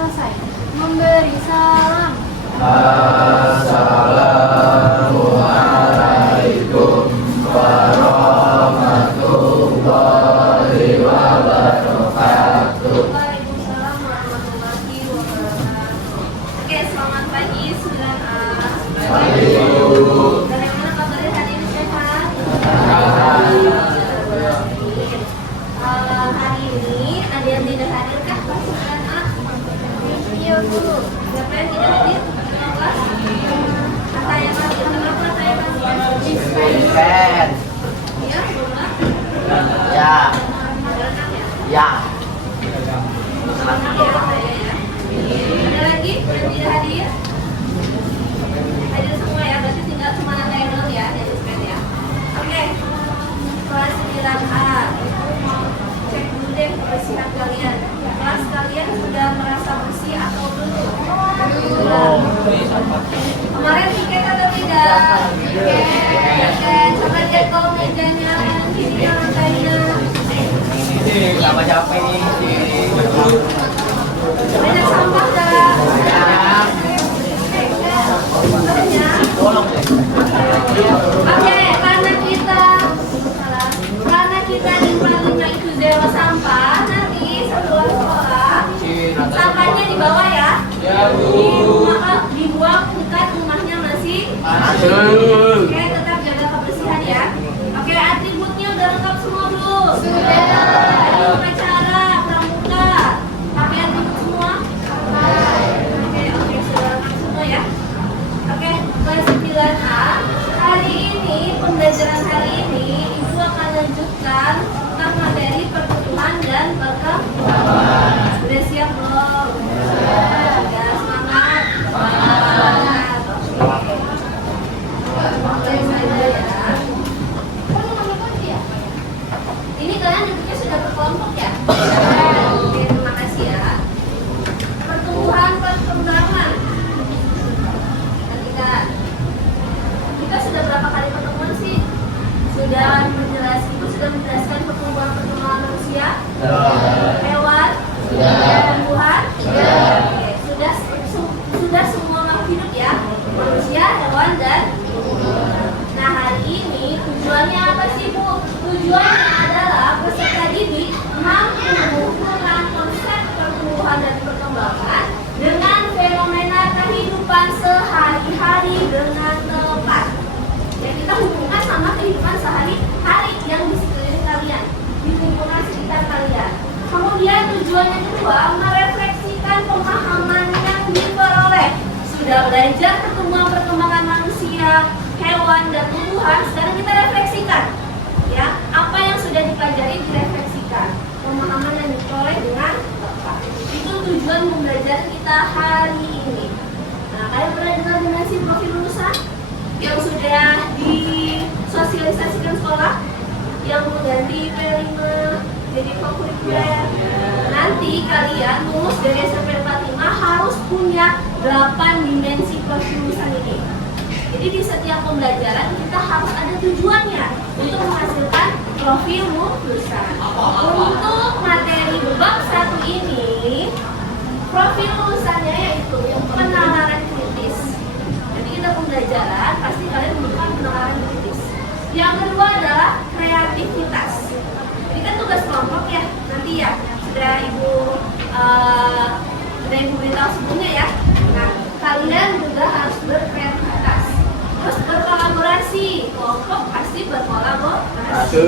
selesai. Memberi salam. Assalamualaikum warahmatullahi wabarakatuh. Waalaikumsalam warahmatullahi wabarakatuh. Oke, selamat pagi 9A. Pagi. Bagaimana kabarnya hari ini, sehat? Hari ini ada yang tidak hadir kah? 9A? Iya dulu. Siapa yang tidak hadir? Kelas? Kata yang hadir kenapa saya kasih? Vincent. Iya, bola. Ya. Berenang ya? Ya. Berenang ya, saya ya. Ada lagi yang tidak hadir? Hadir semua ya, berarti tinggal cuma Natalia doang ya, dari Sven ya. Oke, kelas 9A. Cek dulu deh kebersihan kalian. Kelas kalian sudah merasa bersih atau belum? Belum. Kemarin tiket atau tidak? Tiket. Coba lihat kalau mejanya, kirinya, lantainya. Ini sama capek nih. Banyak sampah gak? Banyak. Tolong deh. Oke, karena kita di Palembang itu zero sampah, nanti setelah sekolah sampahnya dibawa ya. Dibuang dekat rumahnya masih. Oke, tetap jaga kebersihan ya. Oke, atributnya udah lengkap semua belum? Sudah. Ada upacara, pramuka, pakai atribut semua? Oke, sudah lengkap semua ya. Oke, kelas 9A. Hari ini, pembelajaran hari ini, Ibu akan lanjutkan tentang materi pertumbuhan dan perkembangan. Sudah siap belum? Sudah. Semangat? Semangat. Oke, saja ya. Ini kalian duduknya sudah berkelompok ya? Oke, terima kasih ya. Pertumbuhan perkembangan. Kita sudah berapa kali pertemuan sih? Sudah menjelaskan pertumbuhan manusia, hewan, tumbuhan. Oke, sudah semua makhluk hidup ya, manusia, hewan dan tumbuhan. Nah, hari ini tujuannya apa sih Bu? Tujuannya adalah peserta didik mampu menghubungkan konsep pertumbuhan dan perkembangan dengan fenomena kehidupan sehari-hari dengan tepat. Ya, kita hubungkan sama kehidupan sehari-hari yang di sekeliling kalian, di lingkungan sekitar kalian. Kemudian tujuannya kedua, merefleksikan pemahaman yang diperoleh. Sudah belajar pertumbuhan perkembangan manusia, hewan, dan tumbuhan, sekarang kita refleksikan. Ya, apa yang sudah dipelajari direfleksikan. Pemahaman yang diperoleh dengan tepat. Itu tujuan pembelajaran kita hari ini. Nah, kalian pernah dengar dimensi profil lulusan yang sudah disosialisasikan sekolah, yang mengganti P5 jadi kokurikuler. Nanti kalian lulus dari SMP 45 harus punya 8 dimensi profil lulusan ini. Jadi di setiap pembelajaran kita harus ada tujuannya untuk menghasilkan profil lulusan. Untuk materi bab 1 ini, profil lulusannya yaitu penalaran kritis. Jadi kita pembelajaran pasti kalian membutuhkan penalaran kritis. Yang kedua adalah kreativitas. Ini kan tugas kelompok ya, nanti ya sudah ibu beritahu sebelumnya ya. Nah, kalian juga harus berkreativitas, terus berkolaborasi. Kelompok pasti berkolaborasi.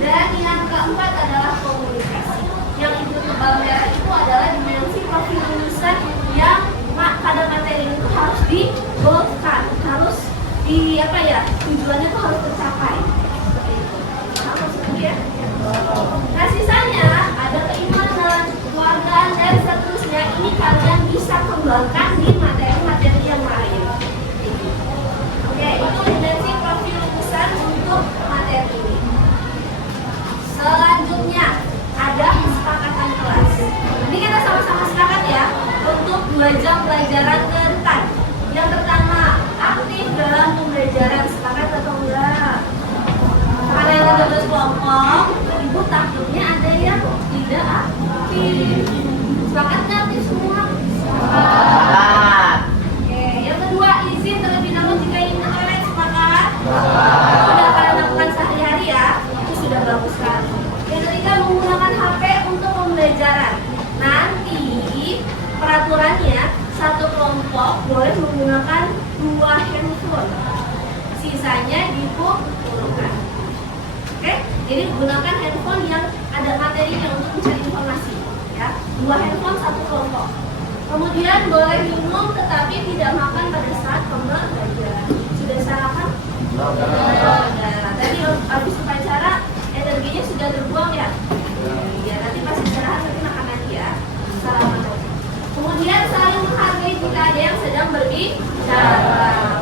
Dan yang keempat adalah komunikasi. Yang ibu tebal merah itu adalah dimensi profil lulusan yang pada materi itu harus digolkan, harus tujuannya itu harus tercapai. Seperti itu. Harus ya. Nah, sisanya ada keimanan, keluargaan, dan seterusnya. Ini kalian bisa kembangkan di materi-materi yang lain. Oke, itu dimensi profil lulusan untuk materi ini. Selanjutnya ada kesepakatan kelas. Ini kita sama-sama sepakat ya untuk 2 jam pelajaran ke depan. Yang pertama, aktif dalam pembelajaran. Sepakat atau enggak? Karena yang ada berkelompok, ibu takutnya ada yang tidak aktif. Sepakat nggak aktif semua? menggunakan 2 handphone. Sisanya dikumpulkan. Oke, jadi gunakan handphone yang ada materinya untuk mencari informasi. Ya, 2 handphone satu kelompok. Kemudian boleh minum tetapi tidak makan pada saat pembelajaran. Sudah sarapan? Tadi habis upacara energinya sudah terbuang ya? Ya, nanti pas istirahat nanti makan lagi ya. Sarapan aja. Kemudian saling menghargai jika ada yang sedang berbicara.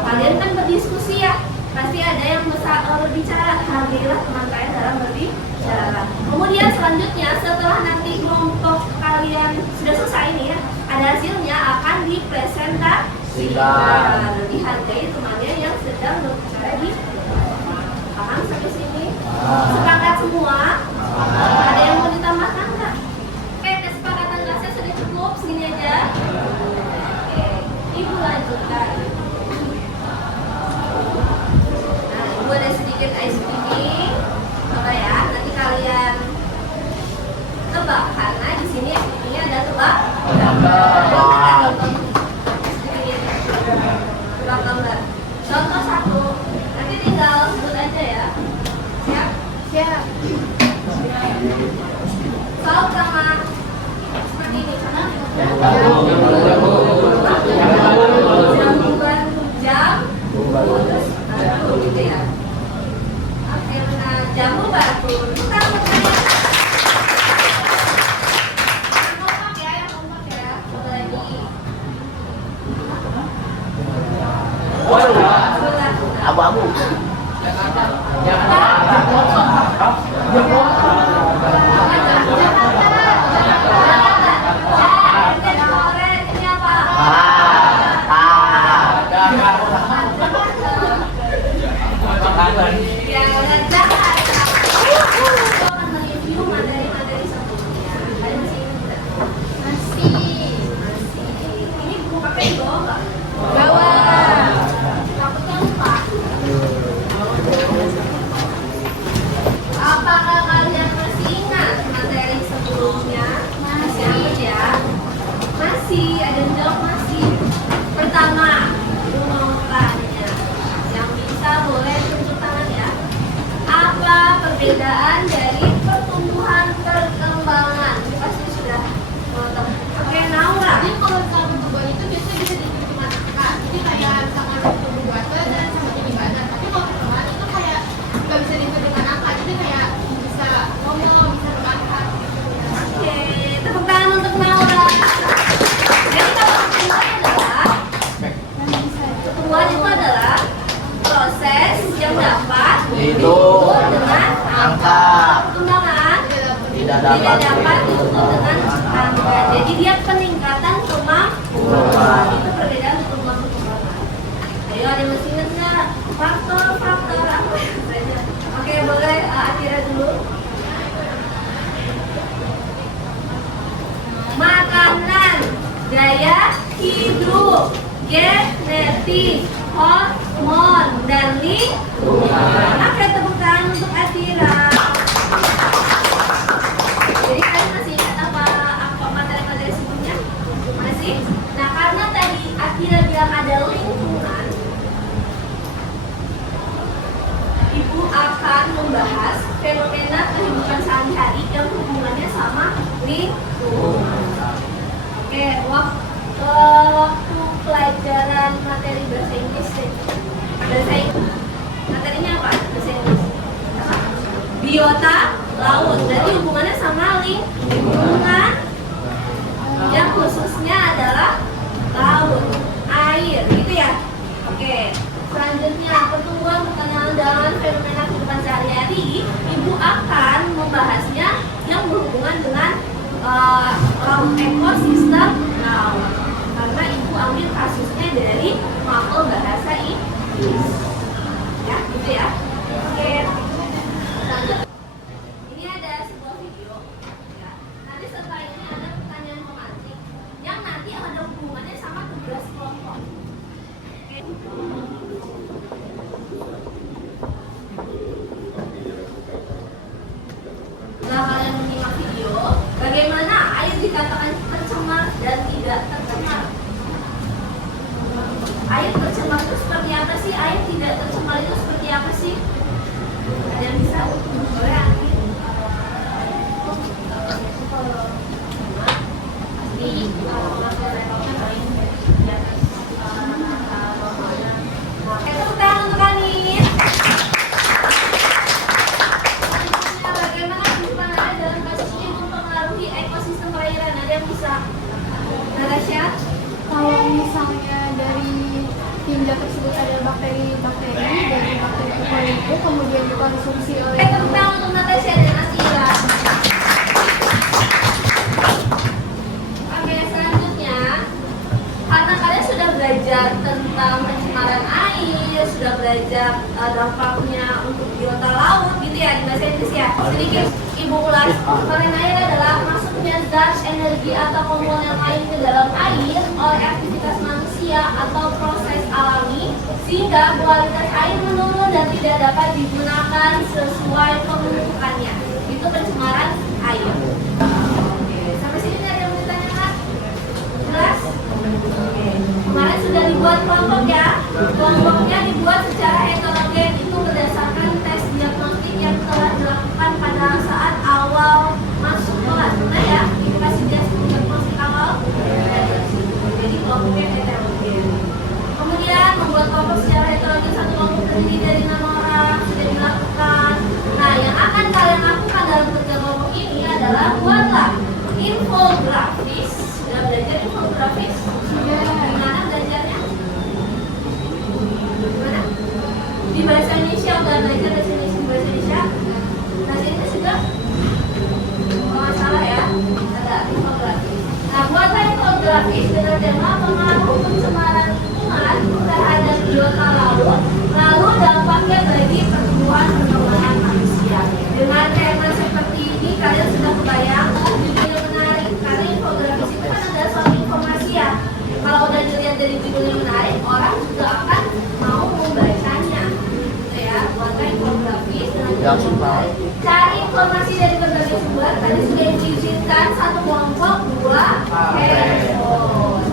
Kalian kan berdiskusi ya, pasti ada yang berbicara. Hargailah teman kalian dalam berbicara. Kemudian selanjutnya setelah nanti kelompok kalian sudah selesai nih ya, ada hasilnya akan dipresentasikan. Nanti hargai temannya yang sedang berbicara di. Paham sampai sini? Sepakat semua? Ada yang mau ditambahkan nggak? Oke, kesepakatan kelasnya sudah cukup, segini aja. Oke, Ibu lanjutkan. Nah, Ibu ada sedikit ice cream. Coba ya, nanti kalian tebak karena di sini ice creamnya ada tebak. Tebak gambar. Contoh 1. Nanti tinggal sebut aja ya. Siap? Siap. Soal pertama seperti ini. Jamu gitu ya. Oke, benar. Jamu batu. Kita kompak ya, yang kompak ya. Coba lagi. Abu-abu. Apakah kalian masih ingat materi sebelumnya? Masih ingat ya? Masih, ada yang jawab masih. Pertama, Ibu mau tanya. Yang bisa boleh tunjuk tangan ya. Apa perbedaan dari pertumbuhan perkembangan? Ini pasti sudah tahu. Oke, Naura. Jadi kalau misalnya pertumbuhan itu biasanya bisa ditentukan angka. Jadi kayak misalkan tumbuh buat badan sama tinggi badan. Tapi kalau perkembangan itu kayak nggak bisa ditentukan angka. Jadi kayak bisa ngomong, bisa berangkat. Oke, tepuk tangan untuk Naura. Jadi kalau pertumbuhan itu adalah proses yang dapat diukur dengan angka. Perkembangan Tidak tidak dapat diukur dengan angka. Jadi dia peningkatan kemampuan. Itu perbedaan pertumbuhan perkembangan. Ayo, ada yang masih ingat nggak faktor-faktor apa saja? Oke, boleh Atira dulu. Makanan, gaya hidup, genetik, hormon, dan lingkungan. Oke, tepuk tangan untuk Atira. Jadi kalian masih ingat apa materi-materi sebelumnya? Masih? Nah, karena tadi Atira bilang ada lingkungan, Ibu akan membahas fenomena kehidupan sehari-hari yang hubungannya sama lingkungan. Oke, waktu pelajaran materi bahasa Inggris, materinya apa? Bahasa Inggris apa? Biota laut. Jadi hubungannya sama lingkungan, yang khususnya adalah laut, air, gitu ya. Oke. Selanjutnya, pertumbuhan perkenalan fenomena kehidupan sehari-hari, Ibu akan membahasnya yang berhubungan dengan ekosistem laut. Karena Ibu ambil kasusnya dari mapel bahasa Inggris. Ya, gitu ya. Oke. Selanjutnya, ini ada sebuah video. Ya. Nanti setelah ini ada pertanyaan pemancing yang nanti ada hubungannya sama tugas kelompok. Oke. Setelah kalian menyimak video, bagaimana air dikatakan tercemar dan tidak tercemar? Air nanti tepuk tangan untuk Anin. Bagaimana kehidupan Anda dalam kasus ini mempengaruhi ekosistem perairan? Ada yang bisa Natasha? Kalau misalnya dari tinja tersebut ada bakteri-bakteri dari bakteri E. coli itu kemudian dikonsumsi oleh Tepuk tangan untuk Natasha dan Asila. Oke, selanjutnya karena kalian sudah belajar tentang pencemaran air, sudah belajar dampaknya untuk biota laut gitu ya di bahasa Inggris ya. Sedikit Ibu ulas, pencemaran air adalah masuknya zat, energi atau komponen lain ke dalam air oleh aktivitas manusia atau proses alami sehingga kualitas air menurun dan tidak dapat digunakan sesuai peruntukannya. Itu pencemaran air. Oke, sampai sini ada yang mau ditanyakan? Jelas? Oke. Kemarin sudah dibuat kelompok ya. Kelompoknya dibuat secara heterogen, itu berdasarkan tes diagnostik yang telah dilakukan pada saat awal masuk kelas. Nah ya, ini kasih diagnostik awal. Jadi kelompoknya heterogen. Kemudian membuat kelompok secara heterogen, satu kelompok terdiri dari 6 orang sudah dilakukan. Nah, yang akan kalian lakukan dalam kerja kelompok ini adalah buatlah infografis. Sudah belajar infografis? Sudah. Gimana belajarnya? Gimana? Di bahasa Indonesia udah belajar bahasa Indonesia, di bahasa Indonesia. Bahasa Inggris juga? Kalau nggak salah ya, ada infografis. Nah, buatlah infografis dengan tema pengaruh pencemaran lingkungan terhadap biota laut, lalu dampaknya bagi pertumbuhan perkembangan manusia. Dengan tema seperti ini, kalian sudah kebayang judulnya menarik karena infografis itu kan ada soal informasi ya. Kalau udah dilihat dari judulnya menarik, orang juga akan mau membacanya. Gitu ya, buatlah infografis dengan judul menarik. Cari informasi dari berbagai sumber. Tadi sudah diizinkan satu kelompok 2 handphone.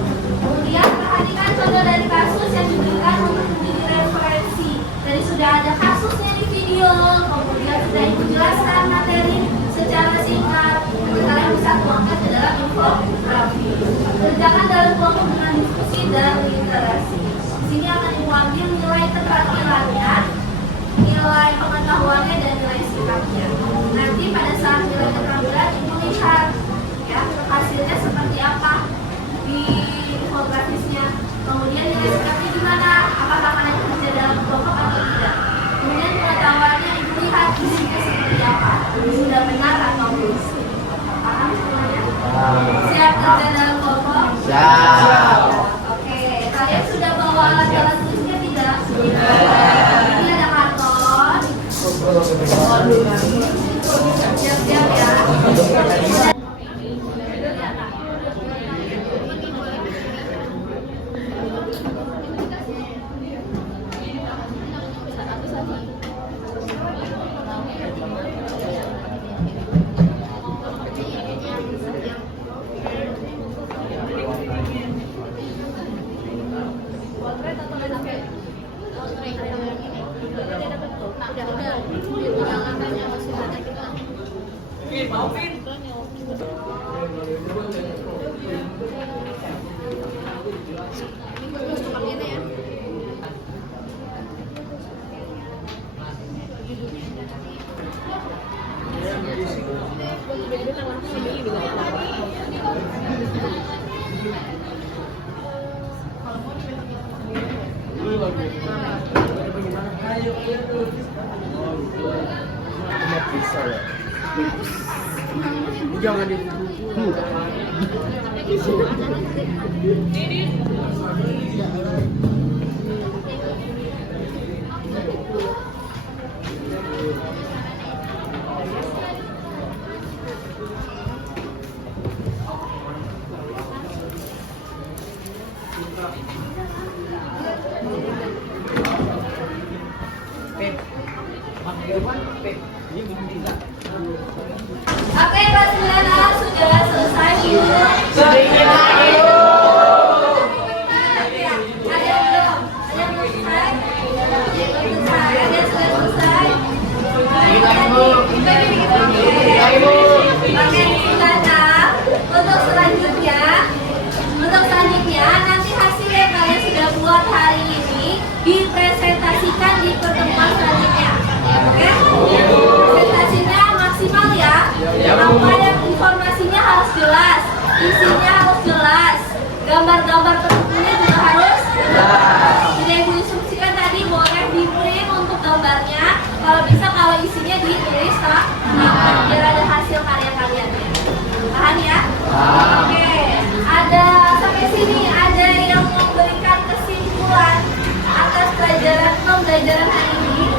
Kemudian perhatikan contoh dari kasus yang diberikan untuk menjadi referensi. Tadi sudah ada kasusnya di video, kemudian sudah Ibu jelaskan materi secara singkat. Nanti kalian bisa tuangkan ke dalam infografis. Kerjakan dalam kelompok dengan diskusi dan literasi. Di sini akan Ibu ambil nilai keterampilannya, nilai pengetahuannya dan nilai sikapnya. Nanti pada saat nilai keterampilan Ibu lihat ya hasilnya seperti apa di infografisnya. Kemudian nilai sikapnya gimana? Apakah kalian kerja dalam kelompok atau tidak? Kemudian pengetahuannya Ibu lihat isinya seperti apa. Sudah benar atau belum? Paham semuanya? Siap kerja dalam kelompok? Siap. Oke, kalian sudah bawa alat-alat tulisnya tidak? Ini ada karton. Siap-siap ya. Jangan di Oke, kelas 9A sudah selesai. Ada yang belum? Ada yang belum selesai? Belum selesai. Ada yang sudah selesai? Oke. gambar-gambar pendukungnya juga harus sudah ibu instruksikan tadi, boleh di print untuk gambarnya. Kalau bisa, kalau isinya ditulis biar ada hasil karya kaliannya. Paham ya? Oke. Ada sampai sini ada yang memberikan kesimpulan atas pembelajaran hari ini.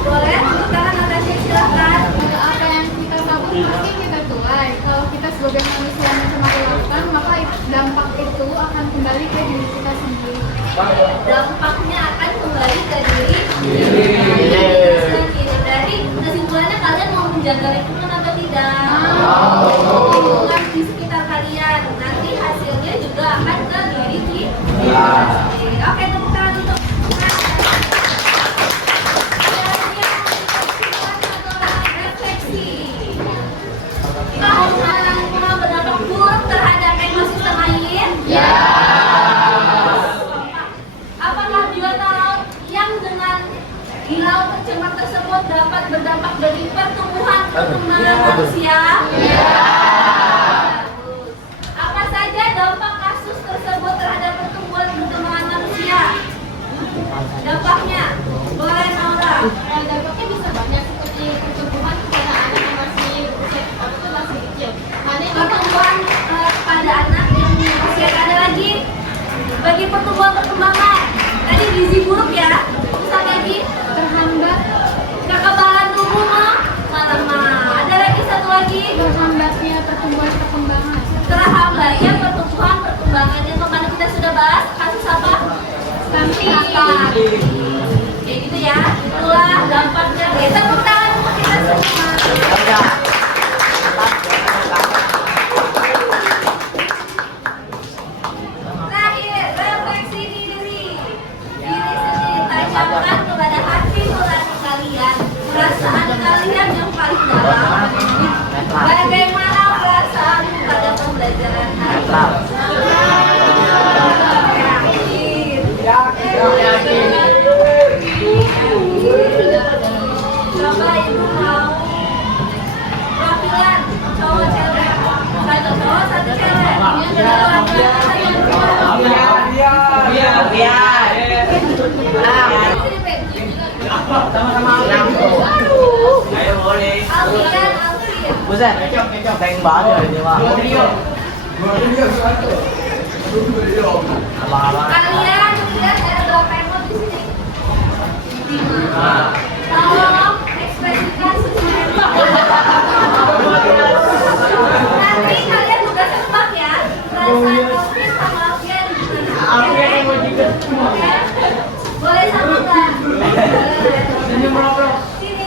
Boleh tepuk tangan Natasha, silahkan. Apa yang kita tahu pasti kita tuai. Kalau kita sebagai manusia yang mencemari lautan, maka dampak itu akan kembali ke diri kita sendiri. Dampaknya akan kembali ke diri sendiri. Berarti kesimpulannya kalian mau menjaga lingkungan atau tidak? Lingkungan di sekitar kalian. Nanti hasilnya juga akan ke diri kita sendiri. Oke, tepuk tangan untuk refleksi. Penggunaan lingkungan berdampak buruk terhadap ekosistem air? Ya. Apakah biota laut yang dengan di laut tercemar tersebut dapat berdampak bagi pertumbuhan manusia? Ya. Apa saja dampak kasus tersebut terhadap pertumbuhan manusia? Dampaknya, boleh Naura? Dampaknya bisa banyak seperti pertumbuhan kepada anak yang masih kecil. Pertumbuhan pada anak yang masih ada lagi bagi perkembangan. Tadi gizi buruk ya, bisa lagi Terhambat kekebalan tubuh melemah. Ada lagi satu lagi, terhambatnya pertumbuhan perkembangan. terhambatnya pertumbuhan perkembangan. Yang kemarin kita sudah bahas kasus apa? Stunting. Kayak gitu ya. Itulah dampaknya. Kita tepuk tangan untuk kita semua. Terakhir, refleksi diri sendiri. Tanyakan kepada hati nurani kalian, perasaan kalian yang paling dalam. Bagaimana perasaan pada pembelajaran hari ini? Coba ibu mau profilan cowok cewek, satu cowok satu cewek. Alfian. Buset, đánh bán rồi nhưng mà Kalian lihat ada berapa emot di sini? Tolong ekspresikan sesuai. Nanti kalian juga tebak ya. Perasaan Alfian sama Alfian gimana? Oke? Boleh sama nggak? Sini.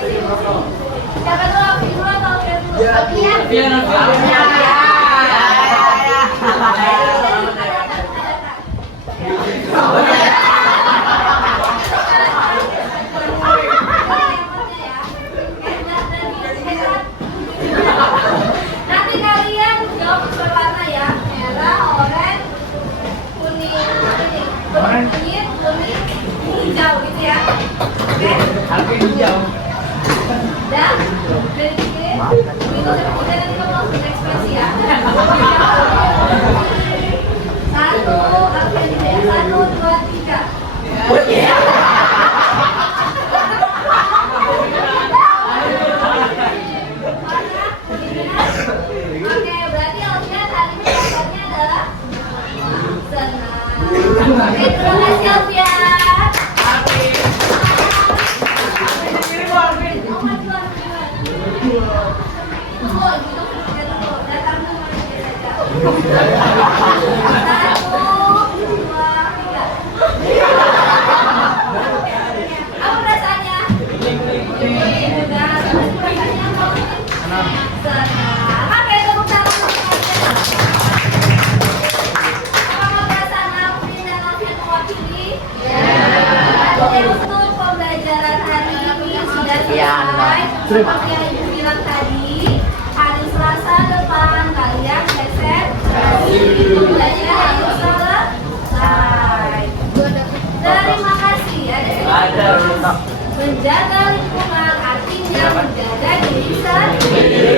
Siapa dulu? Alfian dulu atau Alfian dulu? Alfian. Nanti kalian jawab berwarna ya, merah, oranye, kuning, hijau gitu ya. Oke? hijau. Dan dari sini, itu seperti nanti kamu langsung ekspresi ya. Satu, satu, dua, tiga. Oke, berarti Alfian hari ini gambarnya adalah senang. Oke, terima kasih Alfian. Apa perasaannya? Senang. Oke, tepuk tangan untuk kalian. Apakah perasaan Alvin dan Alfian mewakili? Oke, untuk pembelajaran hari ini sudah selesai. Seperti yang Ibu bilang tadi, hari Selasa depan kalian preset pembelajaran harus selesai. Terima kasih. Ada menjaga lingkungan artinya menjaga diri sendiri.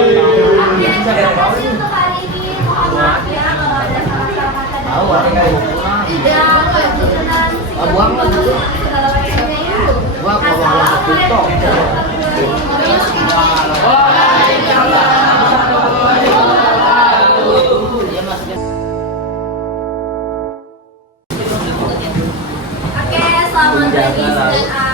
Oke, terima kasih untuk hari ini. Mohon maaf ya kalau ada salah-salah kata dan Tidak, perkenalan Buang lah dulu. segala macamnya ya. Buang kalau Assalamualaikum yang tutup. Oke, selamat pagi student A.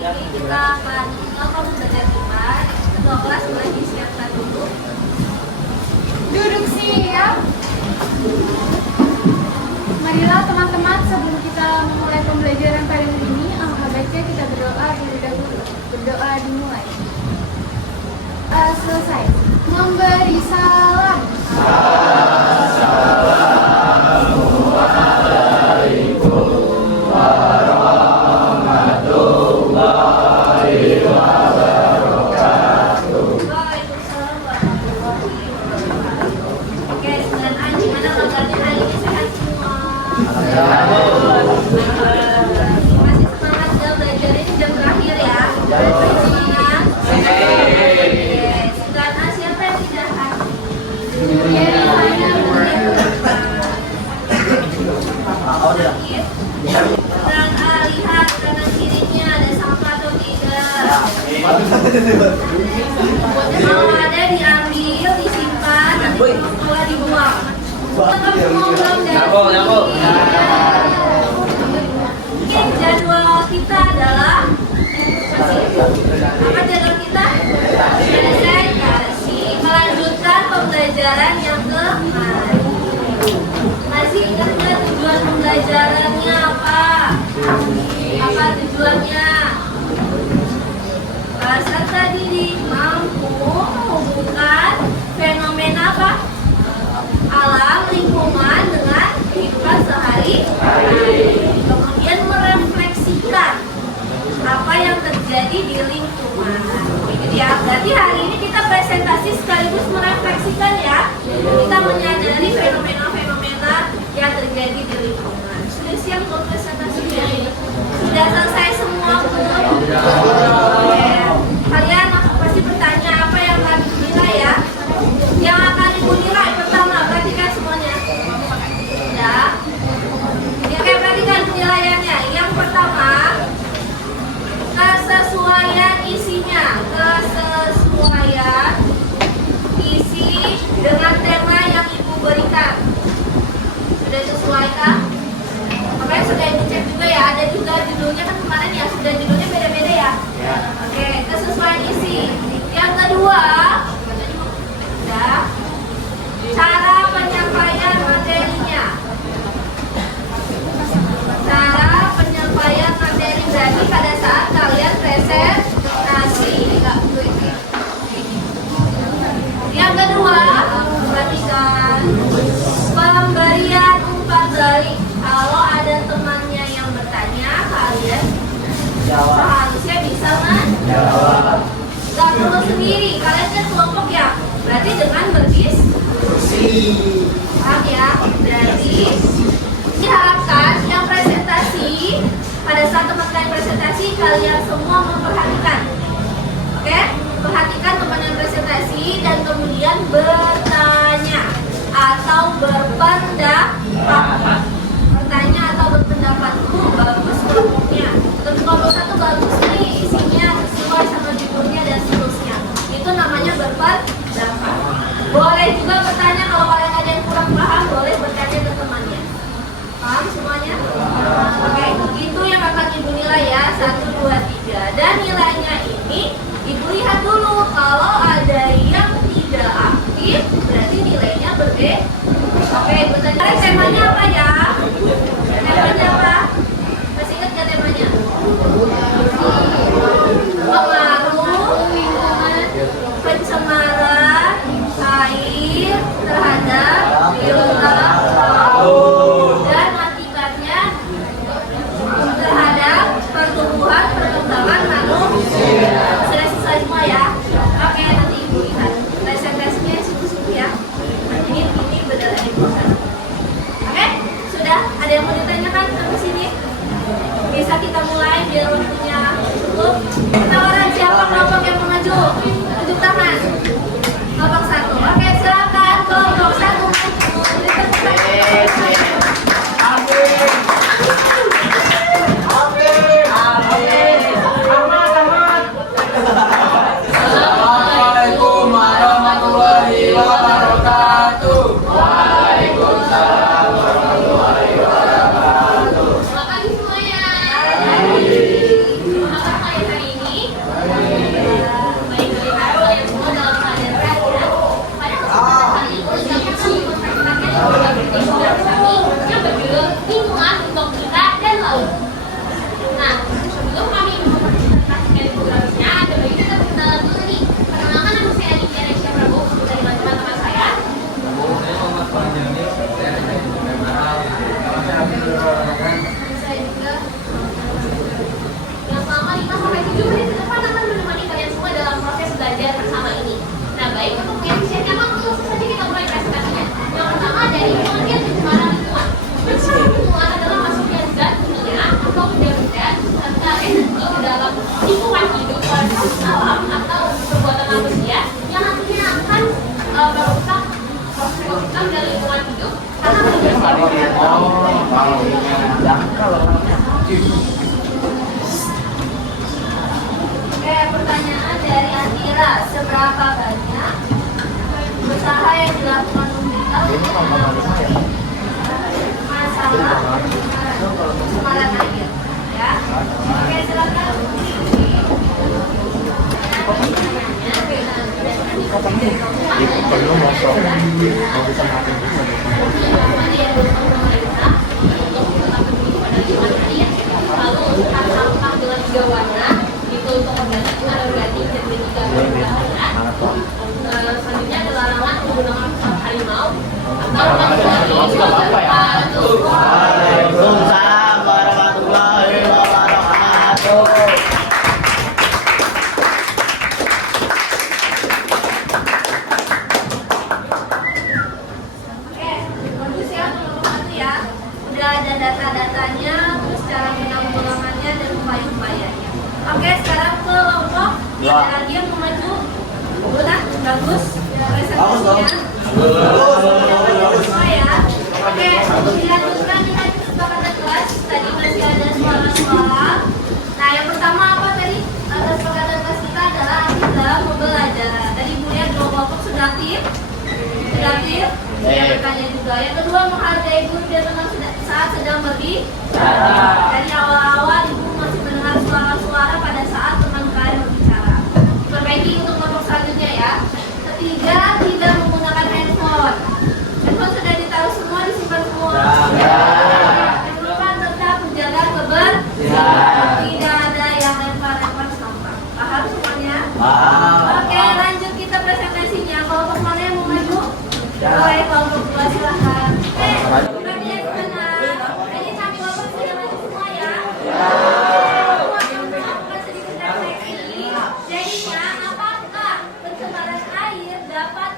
Ini kita akan melakukan pembelajaran kita. Kedua kelas boleh disiapkan dulu. Duduk siap. Marilah teman-teman, sebelum kita memulai pembelajaran pada hari ini, alangkah baiknya kita berdoa terlebih dahulu. Berdoa dimulai. Selesai. Memberi salam. Waalaikumsalam warahmatullahi wabarakatuh. Oke, student A, gimana kabarnya hari ini? Sehat semua? Masih semangat ya belajar, ini jam terakhir ya? Semangat? Oke, student A, siapa yang tidak hadir? Sedikit. Student A, lihat kanan kirinya ada sampah atau tidak? Kalau ada diambil, disimpan, nanti pulang sekolah dibuang. Lengkap semua belum dari Nyambung. Oke, jadwal kita adalah apa jadwal kita? Presentasi. Melanjutkan pembelajaran yang kemarin. Masih ingat nggak tujuan pembelajarannya apa? Apa tujuannya? Bahasa tadi mampu menghubungkan fenomena apa? Alam lingkungan dengan kehidupan sehari-hari. Kemudian merefleksikan apa yang terjadi di lingkungan. Gitu ya. Berarti hari ini kita presentasi sekaligus merefleksikan ya. Kita menyadari fenomena-fenomena yang terjadi di lingkungan. Sudah siap untuk presentasinya? Sudah selesai semua belum? Oke. Kalian pasti bertanya apa yang akan dinilai ya? Yang akan ibu nilai pertama, perhatikan semuanya. Ya. Oke, perhatikan penilaiannya. Yang pertama, kesesuaian isinya. Kesesuaian isi dengan tema yang ibu berikan. Sudah sesuaikah? Makanya sudah ibu cek juga ya. Ada juga judulnya kan kemarin ya. Sudah judulnya beda-beda ya. Oke, kesesuaian isi. Yang kedua, ya, cara penyampaian materinya. Cara penyampaian materi berarti pada saat kalian presentasi. Yang kedua, perhatikan pemberian umpan balik. Kalau ada temannya yang bertanya, kalian seharusnya bisa menjawab. Gak perlu sendiri, kalian kan kelompok ya. Berarti dengan berdiskusi. Paham ya? Berarti diharapkan yang presentasi, pada saat teman-teman presentasi, kalian semua memperhatikan. Oke? Perhatikan teman yang presentasi dan kemudian bertanya atau berpendapat. Bertanya atau berpendapat dulu, bagus kelompoknya. Terus kelompok satu bagus nih, isinya sesuai sama judulnya dan seterusnya. Itu namanya berpendapat. Boleh juga bertanya kalau kalian ada yang kurang paham, boleh bertanya ke temannya. Paham semuanya? Oke, itu yang akan ibu nilai ya, 1, 2, 3. Dan nilainya ini ibu lihat dulu, kalau ada yang tidak aktif, berarti nilainya berbeda. Oke, ibu tanya temanya apa ya? Temanya apa? Masih ingat gak temanya? Pengaruh lingkungan, pencemaran air terhadap lingkungan dan akibatnya terhadap pertumbuhan perkembangan manusia. Sudah selesai semua ya? Oke, nanti ibu lihat presentasinya sungguh-sungguh ya. Ini beneran ibu. Oke, sudah ada yang mau ditanyakan sampai sini? Bisa kita mulai biar waktunya cukup. Penawaran siapa kelompok yang mau maju? Tunjuk tangan. Oke, pertanyaan dari Antira. Seberapa banyak usaha yang dilakukan pemerintah untuk menanggulangi masalah pencemaran air? Ya. Oke, silakan. Lalu untuk sampah dengan 3 warna itu untuk organik, anorganik, dan juga berbahaya. Selanjutnya ada larangan penggunaan pesawat harimau atau Waalaikumsalam warahmatullahi wabarakatuh. Oke, bagus ya teman-teman ya. Udah ada data-datanya, terus cara penanggulangannya dan upaya-upayanya. Oke, sekarang ke kelompok yang ada lagi yang mau maju. Udah, bagus presentasinya. Semua ya. Oke, dilanjutkan dengan kesepakatan kelas. Tadi masih ada suara-suara. Nah, yang pertama apa tadi? Kesepakatan kelas kita adalah kita pembelajaran. Tadi Bu lihat dua kelompok sudah aktif. Sudah aktif. Yang bertanya juga. Yang kedua, menghargai guru dan teman saat sedang berbicara. Dari awal-awal Ibu masih mendengar suara-suara pada saat teman kalian berbicara. Perbaiki untuk kelompok selanjutnya ya. Ketiga, tidak menggunakan handphone. Handphone sudah ditaruh semua, disimpan semua. Yang keempat, tetap menjaga kebersihan. Tidak ada yang lempar-lempar sampah. Paham semuanya? Oke, lanjut kita presentasinya. Kelompok mana yang mau maju? Boleh, kelompok 2 silahkan. Pertanyaan mana? Ini kami kelompok sudah maju semua ya. Semua yang melakukan sedikit refleksi. Jadinya, apakah pencemaran air dapat